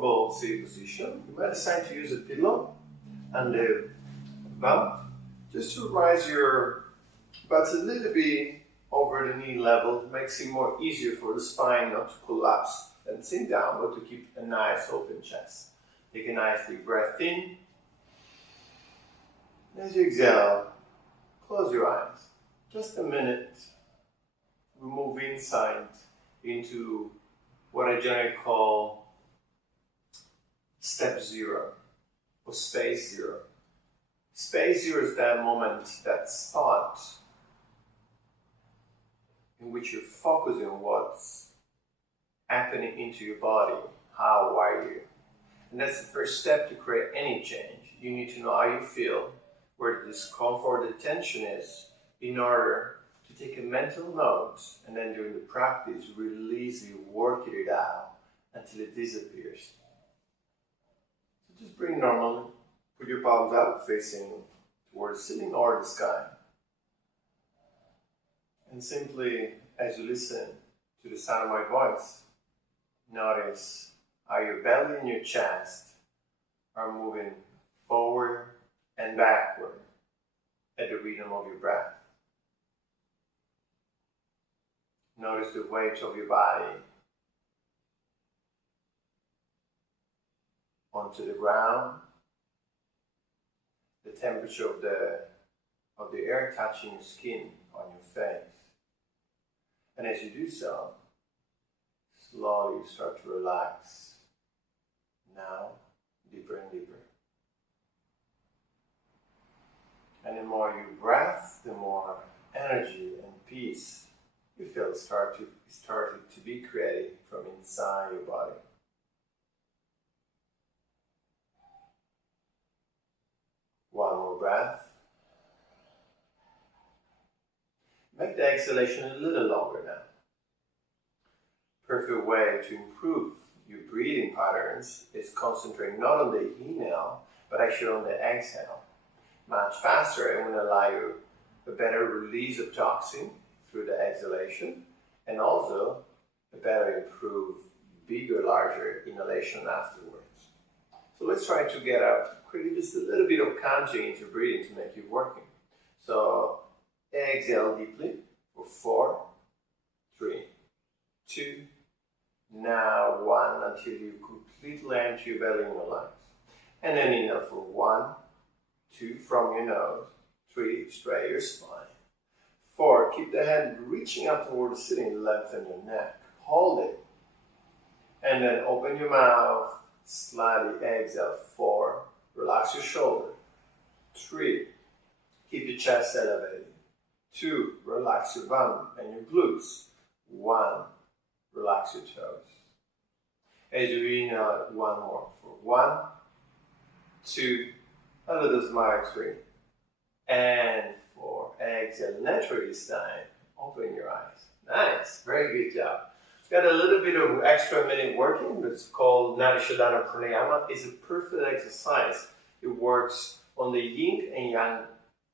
comfortable seated position, you might decide to use a pillow and the belt just to rise your butt a little bit over the knee level. It makes it more easier for the spine not to collapse and sink down, but to keep a nice open chest. Take a nice deep breath in. As you exhale, close your eyes. Just a minute. We move inside into what I generally call step zero or space zero. Space zero is that moment, that spot in which you're focusing on what's happening into your body. How are you? And that's the first step to create any change. You need to know how you feel, where the discomfort, the tension is, in order to take a mental note, and then during the practice, release it, work it out until it disappears. So just bring normally, put your palms out facing towards the ceiling or the sky. And simply, as you listen to the sound of my voice, notice how your belly and your chest are moving forward and backward at the rhythm of your breath. Notice the weight of your body onto the ground, the temperature of the air touching your skin on your face. And as you do so, slowly you start to relax. Now, deeper and deeper. And the more you breathe, the more energy and peace you feel started to be created from inside your body. One more breath. Make the exhalation a little longer now. Perfect way to improve your breathing patterns is concentrating not on the inhale, but actually on the exhale. Much faster, and will allow you a better release of toxin through the exhalation, and also a better improved, bigger, larger inhalation afterwards. So let's try to get out, create just a little bit of counting into breathing to make it working. So exhale deeply for 4, 3, 2, now 1, until you completely empty your belly and your lungs. And then inhale for 1, 2, from your nose, 3, straight your spine. 4, keep the head reaching up toward the ceiling, lengthen your neck, hold it. And then open your mouth, slightly exhale. 4, relax your shoulder. 3, keep your chest elevated. 2, relax your bum and your glutes. 1, relax your toes. As you inhale, 1 more. For 1, 2, a little smile screen. And 4, exhale naturally this time. Open your eyes. Nice, very good job. Got a little bit of extra minute working. It's called Nadi Shodhana Pranayama. It's a perfect exercise. It works on the yin and yang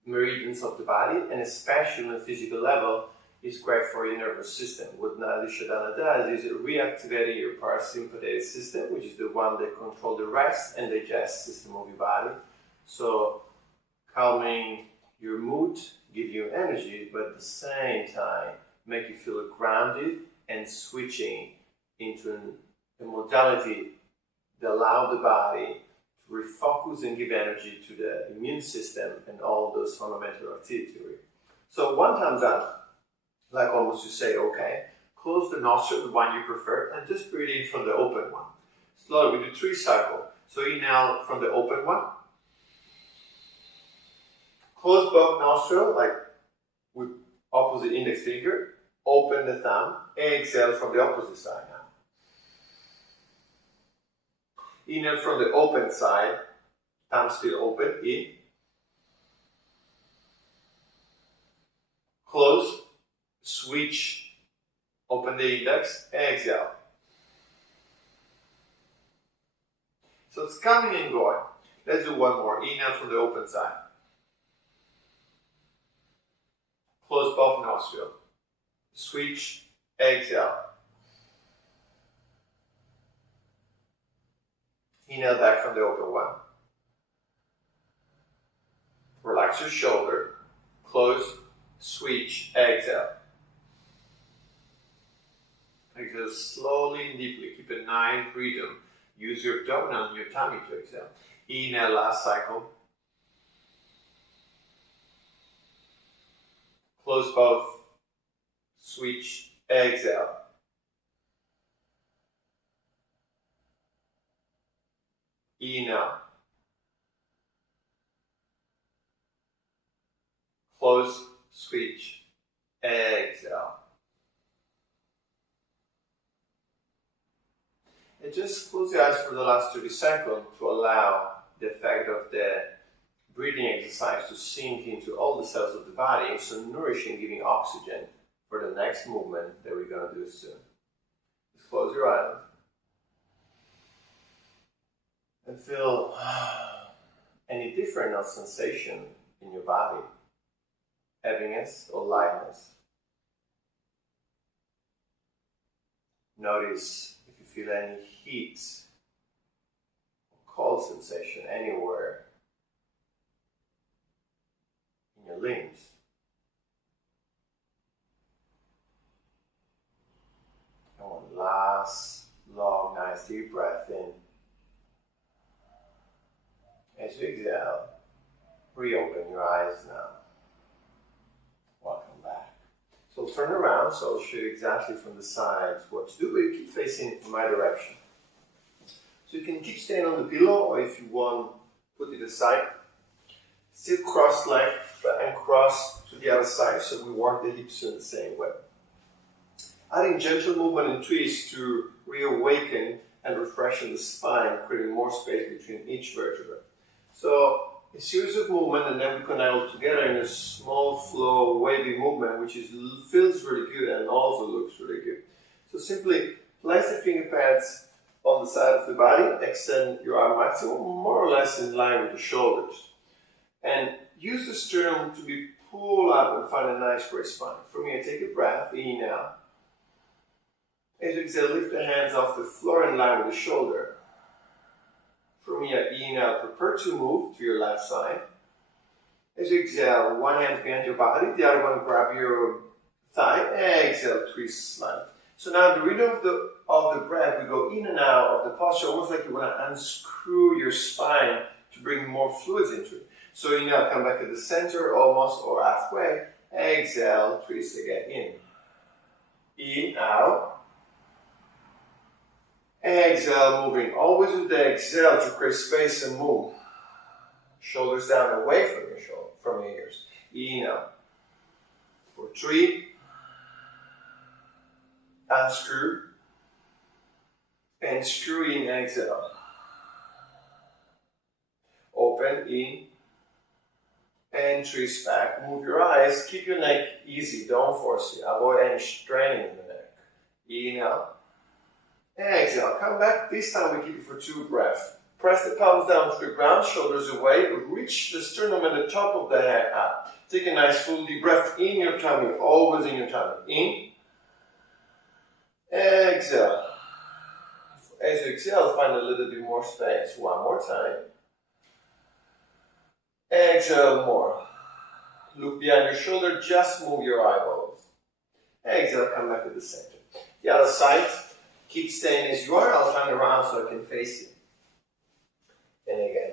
meridians of the body, and especially on a physical level, it's great for your nervous system. What Nadi Shodhana does is it reactivates your parasympathetic system, which is the one that controls the rest and digest system of your body. So calming your mood, give you energy, but at the same time make you feel grounded and switching into a modality that allows the body to refocus and give energy to the immune system and all those fundamental activity. So 1 thumbs up, like almost to say okay. Close the nostril, the one you prefer, and just breathe in from the open one. Slowly, we do 3 cycles. So inhale from the open one. Close both nostrils, like with opposite index finger. Open the thumb. Exhale from the opposite side now. Inhale from the open side. Thumb still open. In. Close. Switch. Open the index. Exhale. So it's coming and going. Let's do 1 more. Inhale from the open side. Close both nostrils. Switch, exhale. Inhale back from the open one. Relax your shoulder. Close, switch, exhale. Exhale slowly and deeply. Keep a nice rhythm. Use your abdominal and your tummy to exhale. Inhale, last cycle. Close both. Switch, exhale. Inhale. Close, switch, exhale. And just close your eyes for the last 30 seconds to allow the effect of the breathing exercise to sink into all the cells of the body and so nourishing, giving oxygen for the next movement that we're going to do soon. Just close your eyes and feel any different sensation in your body, heaviness or lightness. Notice if you feel any heat or cold sensation anywhere in your limbs. And one last long, nice deep breath in. As you exhale, reopen your eyes now. Welcome back. So turn around, so I'll show you exactly from the sides what to do, but you keep facing in my direction. So you can keep staying on the pillow, or if you want, put it aside. Still cross leg and cross to the other side, so we work the hips in the same way. Adding gentle movement and twist to reawaken and refreshen the spine, creating more space between each vertebra. So a series of movement, and then we connect all together in a small flow, wavy movement, which feels really good and also looks really good. So simply place the finger pads on the side of the body, extend your arm maximum, more or less in line with the shoulders. And use the sternum to be pulled up and find a nice square spine. From here, take a breath, inhale. As you exhale, lift the hands off the floor in line with the shoulder. From here, inhale, prepare to move to your left side. As you exhale, one hand behind your body, the other one grab your thigh. Exhale, twist, slide. So now the rhythm of the breath, we go in and out of the posture, almost like you want to unscrew your spine to bring more fluids into it. So inhale, come back to the center, almost or halfway. Exhale, twist again, in, out. Exhale, moving. Always with the exhale to create space and move. Shoulders down, away from your ears. Inhale. For 3. Unscrew. And screw in, exhale. Open, in. And twist back. Move your eyes. Keep your neck easy. Don't force it. Avoid any straining in the neck. Inhale. Exhale, come back. This time we keep it for 2 breaths. Press the palms down to the ground, shoulders away. Reach the sternum and the top of the head up. Take a nice full deep breath in your tummy, always in your tummy. In. Exhale. As you exhale, find a little bit more space. One more time. Exhale more. Look behind your shoulder, just move your eyeballs. Exhale, come back to the center. The other side. Keep staying as you are. I'll turn around so I can face you. And again,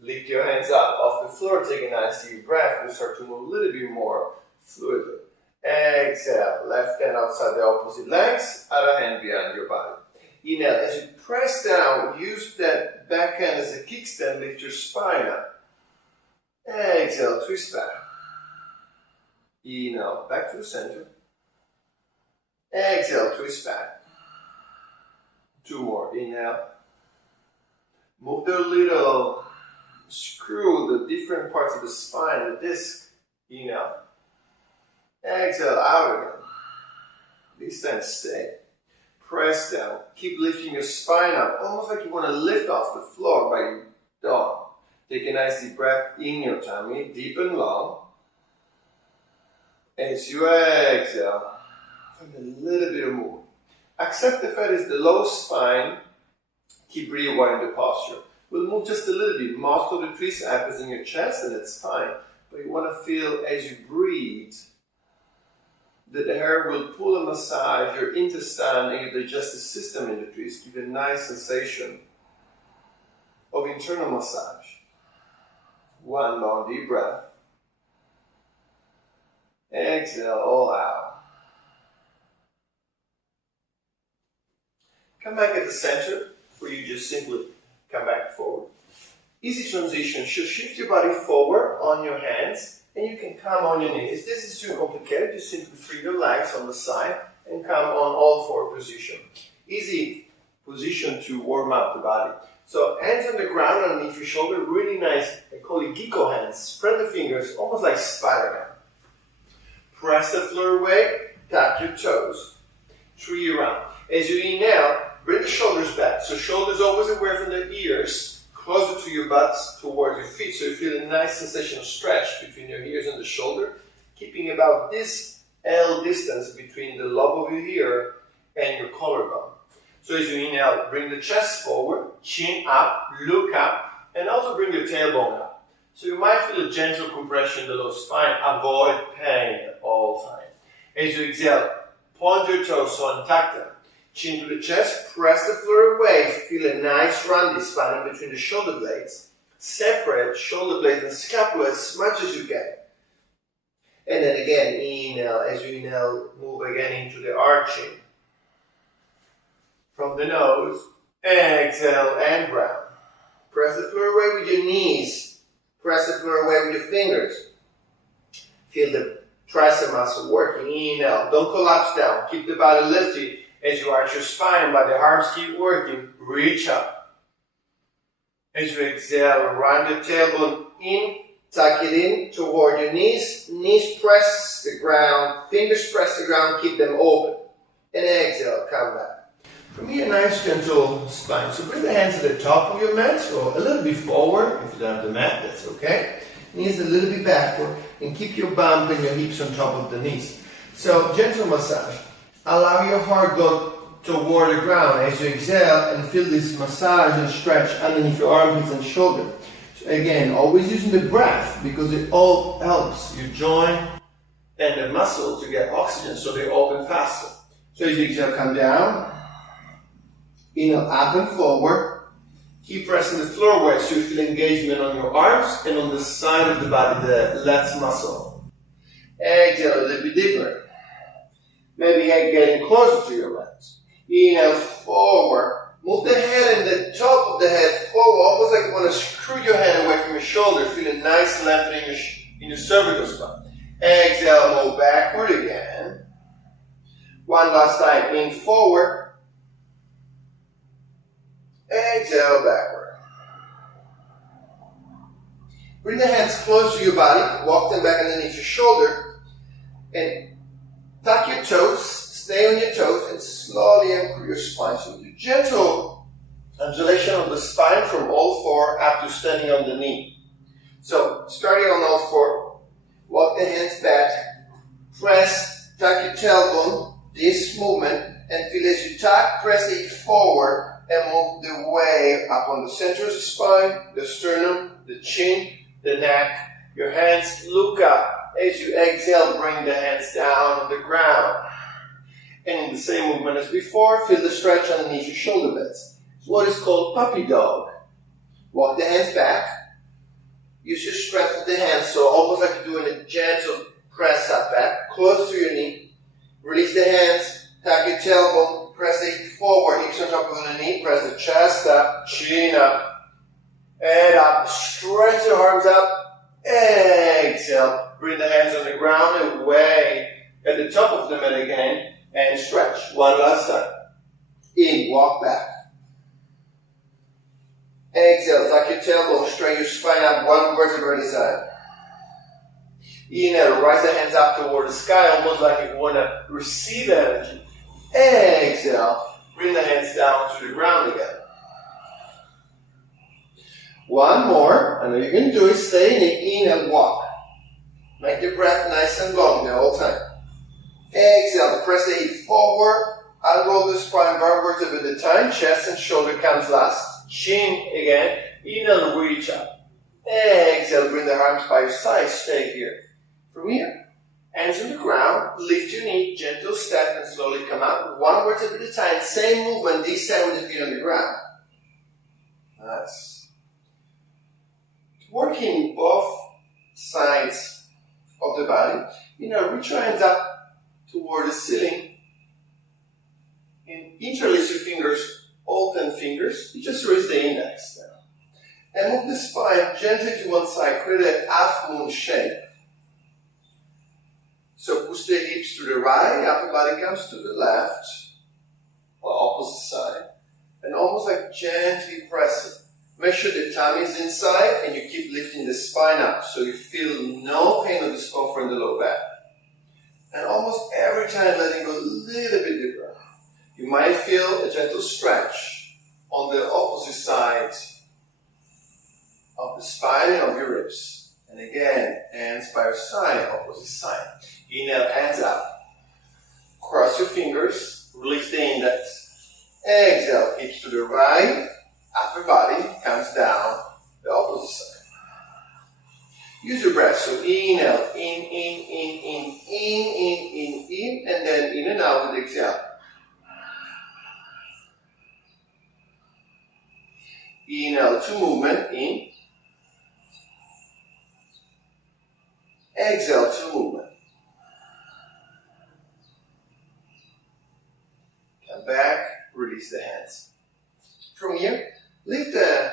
lift your hands up off the floor. Take a nice deep breath. We start to move a little bit more fluidly. Exhale. Left hand outside the opposite legs. Other hand behind your body. Inhale. As you press down, use that back hand as a kickstand. Lift your spine up. Exhale. Twist back. Inhale. Back to the center. Exhale. Twist back. 2 more. Inhale. Move the little screw, the different parts of the spine, the disc. Inhale. Exhale, out again. This time stay. Press down. Keep lifting your spine up, almost like you want to lift off the floor, but you don't. Take a nice deep breath in your tummy, deep and long. As you exhale, find a little bit of movement. Accept the fact is the low spine Keep breathing while in the posture. We'll move just a little bit. Most of the twist happens in your chest, and that's fine. But you want to feel as you breathe that the air will pull and massage your intestine and your digestive system in the twist. Give you a nice sensation of internal massage. One long deep breath. Exhale all out. Come back at the center, where you just simply come back forward. Easy transition. So shift your body forward on your hands, and you can come on your knees. If this is too complicated, just simply free your legs on the side and come on all four position. Easy position to warm up the body. So hands on the ground underneath your shoulder, really nice. I call it Gecko hands. Spread the fingers, almost like Spider-Man. Press the floor away, tap your toes. 3 around. As you inhale, bring the shoulders back. So shoulders always away from the ears, closer to your butt, towards your feet. So you feel a nice sensation of stretch between your ears and the shoulder, keeping about this L distance between the lobe of your ear and your collarbone. So as you inhale, bring the chest forward, chin up, look up, and also bring your tailbone up. So you might feel a gentle compression in the low spine. Avoid pain at all times. As you exhale, point your toes, so untuck them. Chin to the chest, press the floor away. Feel a nice rounded spine in between the shoulder blades. Separate shoulder blades and scapula as much as you can. And then again, inhale. As you inhale, move again into the arching. From the nose, exhale and round. Press the floor away with your knees. Press the floor away with your fingers. Feel the tricep muscle working. Inhale. Don't collapse down. Keep the body lifted as you arch your spine, but the arms keep working. Reach up. As you exhale, round your tailbone in. Tuck it in toward your knees. Knees press the ground. Fingers press the ground. Keep them open. And exhale. Come back. From here, a nice gentle spine. So bring the hands to the top of your mat, or a little bit forward. If you don't have the mat, that's okay. Knees a little bit backward, and keep your bump and your hips on top of the knees. So gentle massage. Allow your heart go toward the ground as you exhale, and feel this massage and stretch underneath your armpits and shoulder. So again, always using the breath, because it all helps your joint and the muscle to get oxygen, so they open faster. So as you exhale, come down. Inhale up and forward. Keep pressing the floor away so you feel engagement on your arms and on the side of the body, the lats muscle. Exhale a little bit deeper. Maybe getting closer to your legs. Inhale forward. Move the head and the top of the head forward, almost like you want to screw your hand away from your shoulder. Feel a nice lengthening in your cervical spine. Exhale, move backward again. One last time, in forward. Exhale backward. Bring the hands close to your body. Walk them back underneath your shoulder. And tuck your toes. Stay on your toes and slowly anchor your spine. So do gentle undulation of the spine from all four up to standing on the knee. So starting on all four. Walk the hands back. Press, tuck your tailbone. This movement. And feel as you tuck, press the hip forward. And move the way up on the center of the spine, the sternum, the chin, the neck. Your hands look up. As you exhale, bring the hands down on the ground. And in the same movement as before, feel the stretch underneath your shoulder blades. It's what is called puppy dog. Walk the hands back. Use your strength of the hands, so almost like you're doing a gentle press up back, close to your knee. Release the hands, tuck your tailbone. Press the hip forward, hips on top of the knee. Press the chest up, chin up, and up. Stretch the arms up. Exhale. Bring the hands on the ground away at the top of the mat again. And stretch. One last time. In, walk back. Exhale, tuck your tailbone, straighten your spine up one vertebra at a time. Inhale, rise the hands up toward the sky, almost like you want to receive energy. Exhale, bring the hands down to the ground again. One more, I know you can do it. Stay in it, inhale, walk. Make your breath nice and long the whole time. Exhale, press the hip forward, Unroll the spine one vertebra at a time. Chest and shoulder comes last. Chin again. Inhale, reach up. Exhale, bring the arms by your side. Stay here. From here, hands on the ground. Lift your knee. Gentle step and slowly come out. One vertebra at a time. Same movement. This time with the feet on the ground. Nice. Working both sides of the body. Reach your hands up toward the ceiling. And interlace your fingers, all 10 fingers. You just raise the index now. And move the spine gently to one side. Create a half moon shape. So push the hips to the right, upper body comes to the left, or opposite side. And almost like gently press it. Make sure the tummy is inside and you keep lifting the spine up so you feel no pain or discomfort in the low back. And almost every time letting go a little bit deeper. You might feel a gentle stretch on the opposite side of the spine and of your ribs. And again, hands by your side, opposite side. Inhale, hands up. Cross your fingers, release the index. Exhale, hips to the right, upper body comes down, the opposite side. Use your breath, so inhale, in, and then in and out with exhale. Inhale, to movement, in. Exhale, to movement. Come back, release the hands. From here, lift the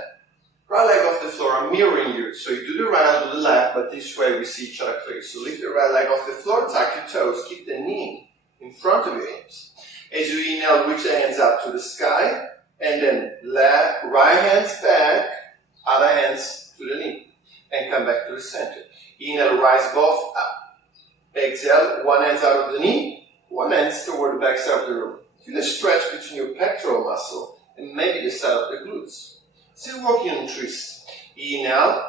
right leg off the floor. I'm mirroring you. So you do the right, I'll do the left, but this way we see each other clearly. So lift the right leg off the floor, tuck your toes, keep the knee in front of your hips. As you inhale, reach the hands up to the sky, and then right hands back, other hands to the knee, and come back to the center. Inhale, rise both up. Exhale, one hand out of the knee, one hand toward the back side of the room. Feel a stretch between your pectoral muscle and maybe the side of the glutes. Still working on twist. Inhale,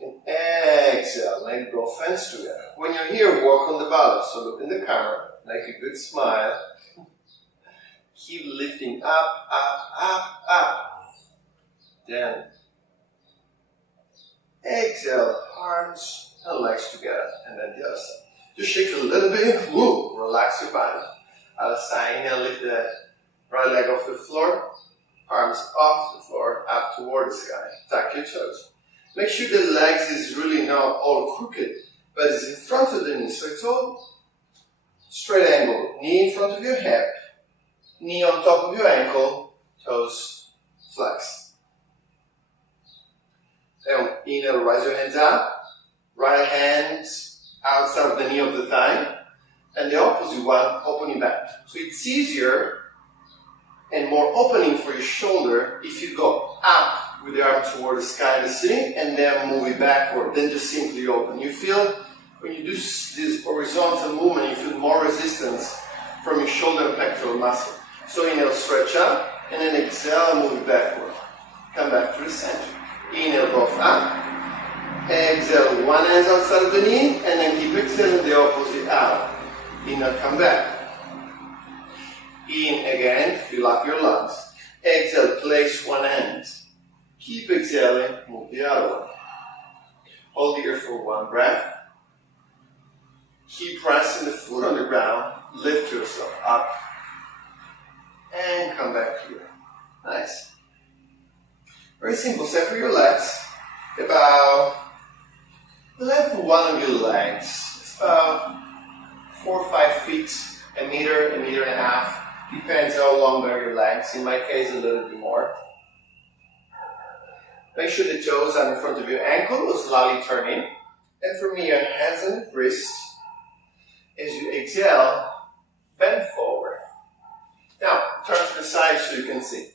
and exhale, maybe both hands together. When you're here, work on the balance. So look in the camera, make a good smile. Keep lifting up, up, up, up. Then exhale, arms and legs together, and then the other side. Just shake a little bit, woo, relax your body. Other side, inhale, lift the right leg off the floor, arms off the floor, up toward the sky. Tuck your toes. Make sure the legs is really not all crooked, but it's in front of the knee, so it's all straight angle. Knee in front of your hip, knee on top of your ankle, toes flex. Then inhale, rise your hands up, right hand outside of the knee of the thigh, and the opposite one, open your back. So it's easier and more opening for your shoulder if you go up with the arm toward the sky and the ceiling, and then move it backward, then just simply open. You feel, when you do this horizontal movement, you feel more resistance from your shoulder and pectoral muscle. So inhale, stretch up, and then exhale, move it backward. Come back to the center. Inhale, both up. Exhale, one hand outside of the knee, and then keep exhaling the opposite out. Inhale, come back. In again, fill up your lungs. Exhale, place one hand. Keep exhaling, move the other one. Hold here for one breath. Keep pressing the foot on the ground. Lift yourself up. And come back here. Nice. Very simple. Separate your legs about the length of one of your legs. It's about 4 or 5 feet, a meter and a half. Depends how long are your legs. In my case, a little bit more. Make sure the toes are in front of your ankle, or slightly turn in. And from here, hands on the wrist. As you exhale, bend forward. Now, turn to the side so you can see.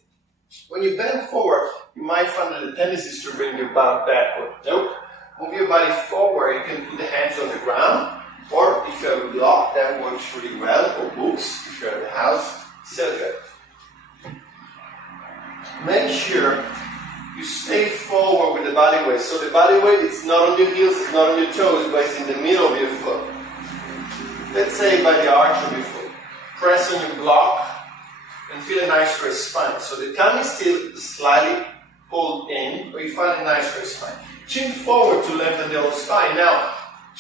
When you bend forward, you might find that the tendency is to bring your bum backward. Nope. Move your body forward. You can put the hands on the ground. Or if you have a block, that works really well. Or books, if you're at the house. So good. Make sure you stay forward with the body weight. So the body weight, it's not on your heels, it's not on your toes, but it's in the middle of your foot. Let's say by the arch of your foot. press on your block and feel a nice straight spine. So the tummy is still slightly pulled in, but you find a nice straight spine. Chin forward to lengthen the whole spine. Now,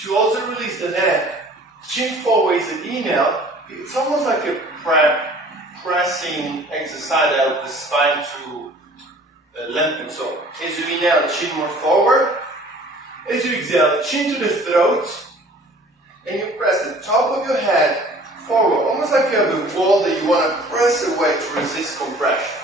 to also release the neck, chin forward is an inhale. It's almost like a pressing exercise out the spine to lengthen. So as you inhale, chin more forward. As you exhale, chin to the throat, and you press the top of your head forward, almost like you have a wall that you want to press away to resist compression.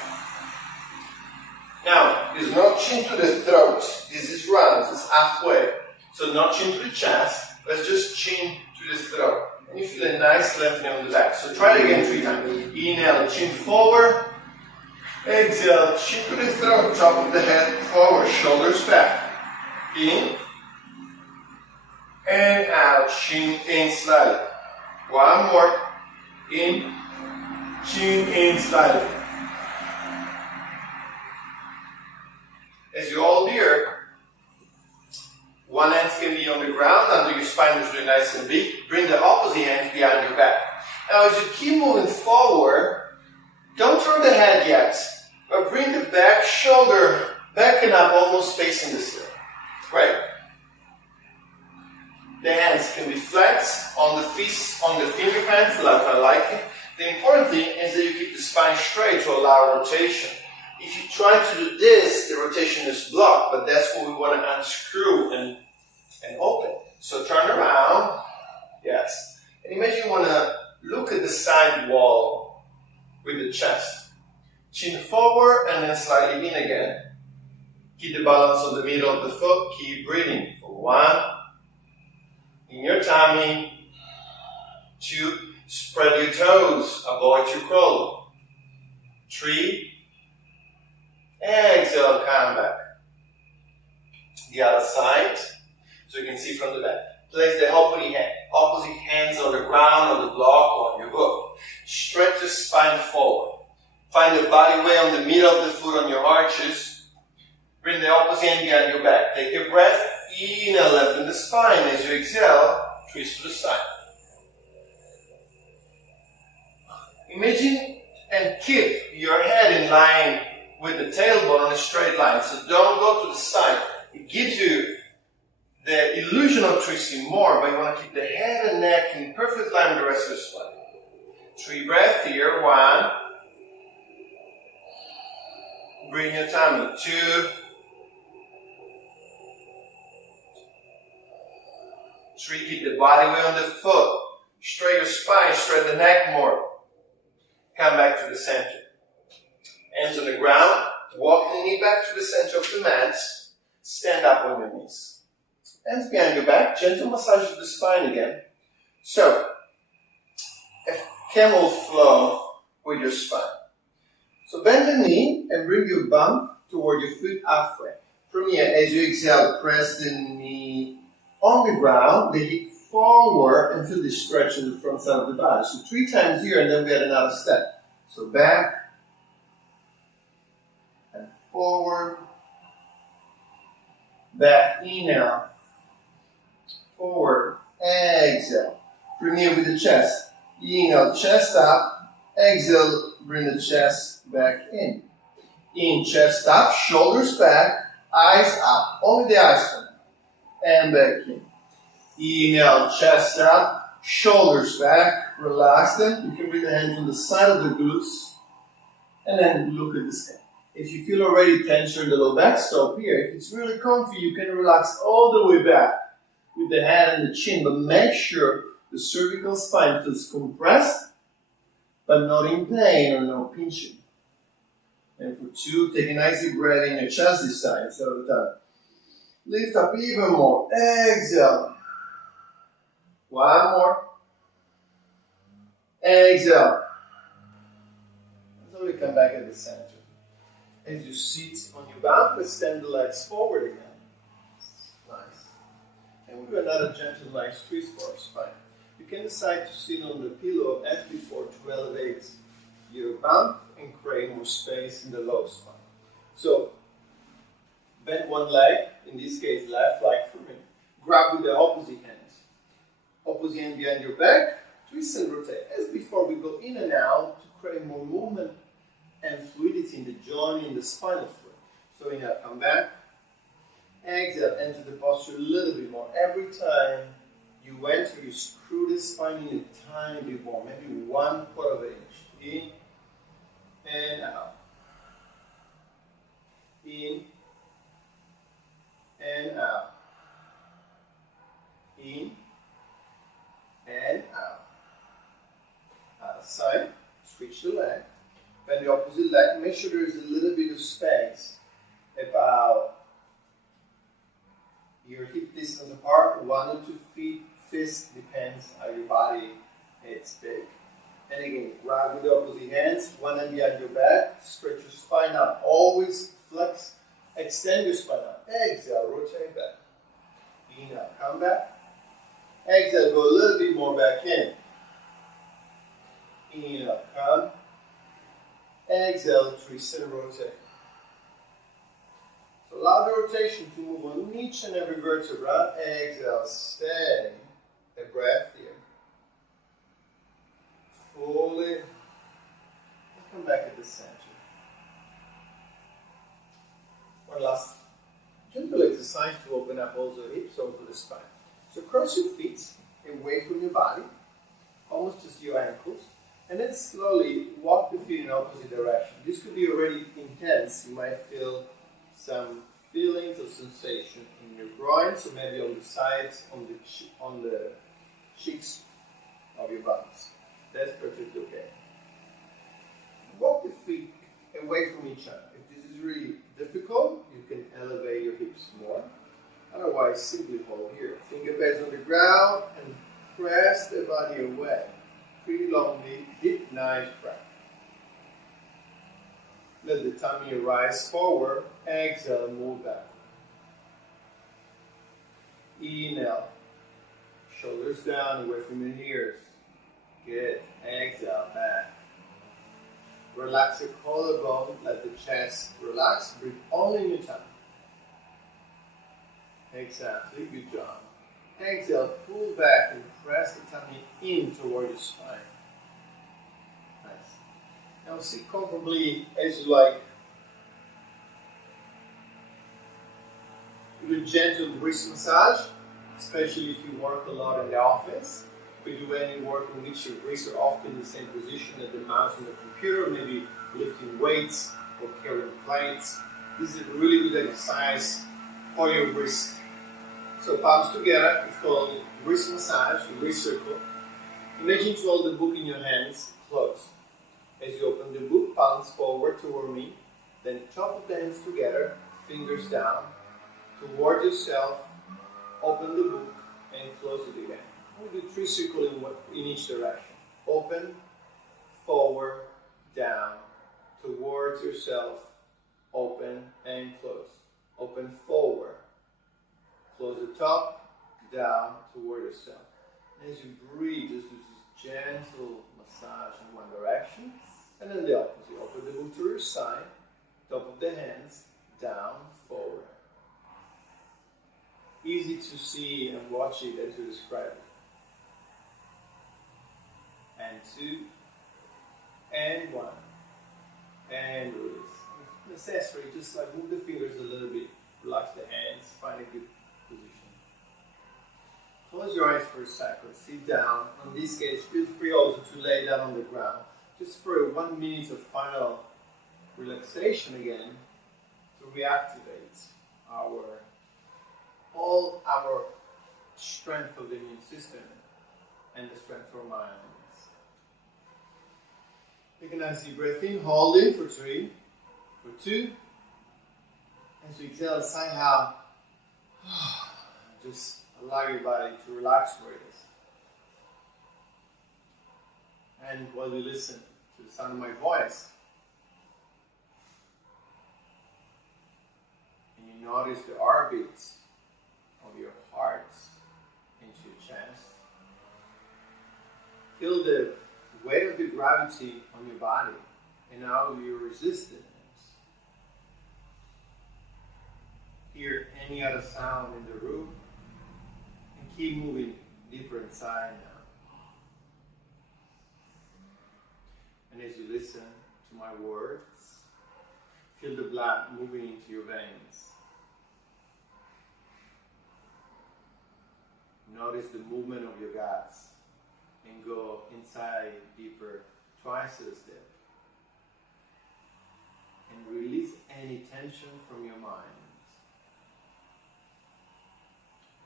Now, there's no chin to the throat. This is round, it's halfway. So not chin to the chest, let's just chin to the throat. And you feel a nice lengthening on the back. So try it again 3 times. Inhale, chin forward. Exhale, chin to the throat, top of the head forward, shoulders back. In. And out, chin in slightly. One more. In. Chin in slightly. As you hold here, one hand can be on the ground, under your spine is really nice and big. Bring the opposite hand behind your back. Now as you keep moving forward, don't turn the head yet, but bring the back shoulder back and up, almost facing the ceiling. Right. The hands can be flat on the fists, on the finger hands, like I like it. The important thing is that you keep the spine straight to allow rotation. If you try to do this, the rotation is blocked, but that's what we want to unscrew and open. So turn around, yes. And imagine you want to look at the side wall with the chest. Chin forward and then slightly in again. Keep the balance on the middle of the foot, keep breathing for 1. In your tummy. 2, spread your toes, avoid your crawl. 3, exhale, come back. The other side, so you can see from the back. Place the opposite hands on the ground, on the block, or on your hook. Stretch the spine forward. Find the body weight on the middle of the foot on your arches. Bring the opposite hand behind your back. Take a breath. Inhale, lengthen the spine. As you exhale, twist to the side. Imagine and keep your head in line with the tailbone on a straight line. So don't go to the side. It gives you the illusion of twisting more, but you want to keep the head and neck in perfect line with the rest of the spine. 3 breaths here. 1. Bring your tummy. 2. 3. Keep the body weight on the foot. Straight your spine, straight the neck more. Come back to the center. Hands on the ground. Walk the knee back to the center of the mat. Stand up on your knees. Hands behind your back. Gentle massage of the spine again. So, a camel flow with your spine. So bend the knee and bring your bum toward your foot halfway. From here, as you exhale, press the knee on the ground, the hip forward, and feel the stretch in the front side of the body. So 3 times here, and then we add another step. So back and forward. Back, inhale. Forward, exhale. From here with the chest. Inhale, chest up. Exhale, bring the chest back in. In, chest up, shoulders back, eyes up. Only the eyes for now. And back in. Inhale, chest up, shoulders back. Relax them. You can bring the hands on the side of the glutes. And then look at the skin. If you feel already tension in the low back, stop here. If it's really comfy, you can relax all the way back with the head and the chin. But make sure the cervical spine feels compressed, but not in pain or no pinching. And for 2, take a nice deep breath in your chest this time instead of the tongue. Lift up even more. Exhale. 1 more. Exhale. Slowly come back at the center. As you sit on your back, let's extend the legs forward again. Nice. And we'll do another gentle nice twist for our spine. You can decide to sit on the pillow as before to elevate your bump and create more space in the low spine. So, bend one leg, in this case left, like for me. Grab with the opposite hand. Opposite hand behind your back, twist and rotate. As before, we go in and out to create more movement and fluidity in the joint, in the spinal fluid. So inhale, come back. Exhale, enter the posture a little bit more. Every time you enter, you screw the spine in a tiny bit more, maybe 1/4 inch. In and out. In and out. In and out. Outside, switch the leg. Bend the opposite leg. Make sure there is a little bit of space, about your hip distance apart, 1 or 2 feet. Fist depends how your body is big. And again, grab with the opposite hands, one hand behind your back, stretch your spine out. Always flex, extend your spine out. Exhale, rotate back. Inhale, come back. Exhale, go a little bit more back in. Inhale, come. Exhale, twist and rotate. So allow the rotation to move on each and every vertebra. Exhale, stay. A breath here. Fully. And come back at the center. One last gentle exercise to open up also hips over the spine. So cross your feet away from your body, almost just your ankles, and then slowly walk the feet in opposite direction. This could be already intense. You might feel some feelings or sensation in your groins, or maybe on the sides, on the cheeks of your buttocks. That's perfectly okay. Walk the feet away from each other. If this is really difficult, you can elevate your hips more. Otherwise, simply hold here. Finger pads on the ground and press the body away. Pretty longly, deep, nice breath. Let the tummy rise forward. Exhale, move back. Inhale. Shoulders down, away from your ears. Good. Exhale, back. Relax your collarbone. Let the chest relax. Breathe only in your tummy. Exactly. Good job. Exhale, pull back and press the tummy in toward your spine. Nice. Now sit comfortably as you like. Do a gentle wrist massage, especially if you work a lot in the office. If you do any work in which your wrists are often in the same position as the mouse on the computer, maybe lifting weights or carrying plates. This is a really good exercise for your wrist. So palms together, it's called wrist massage, wrist circle. Imagine to hold the book in your hands, closed. As you open the book, palms forward toward me, then top of the hands together, fingers down, toward yourself, open the book, and close it again. We'll do 3 circles in each direction. Open, forward, down, towards yourself, open, and close. Open, forward. Close the top, down, toward yourself. And as you breathe, just do this gentle massage in one direction, and then the opposite. Open the book to your side, top of the hands, down, forward. Easy to see and watch it and to describe it. And 2, and 1, and release. If necessary, just like move the fingers a little bit, relax the hands, find a good position. Close your eyes for a second, sit down. In this case, feel free also to lay down on the ground, just for 1 minute of final relaxation again, to reactivate all our strength of the immune system and the strength of our minds. Take a nice deep breath in, hold it for 3, for 2, as you exhale, sigh out. Just allow your body to relax where it is. And while you listen to the sound of my voice, and you notice the heartbeats of your heart into your chest, feel the weight of the gravity on your body and how you resist it. Hear any other sound in the room and keep moving deeper inside now. my words. Feel the blood moving into your veins. Notice the movement of your guts and go inside deeper, twice as deep. And release any tension from your mind.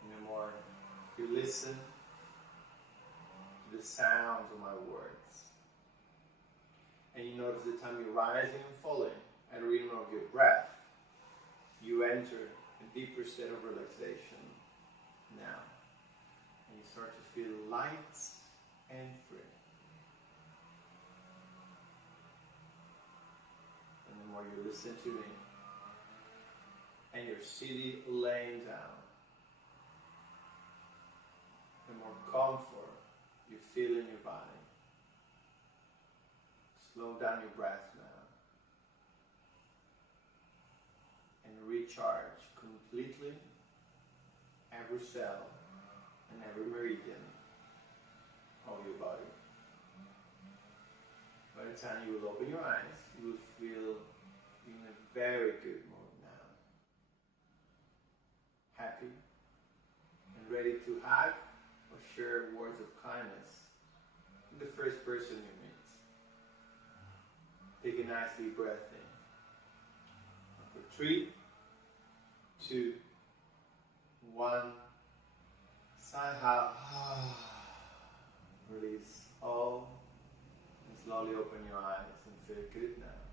And the more you listen to the sounds of my words, and you notice the time you're rising and falling at the rhythm of your breath, you enter a deeper state of relaxation now. And you start to feel light and free. And the more you listen to me, and your city laying down, the more comfort you feel in your body. Slow down your breath now. And recharge completely every cell and every meridian of your body. By the time you will open your eyes, you will feel in a very good mood now. Happy and ready to hug or share words of kindness with the first person you meet. Take a nice deep breath in. For 3, 2, 1. Sigh out. Release all. And slowly open your eyes and feel good now.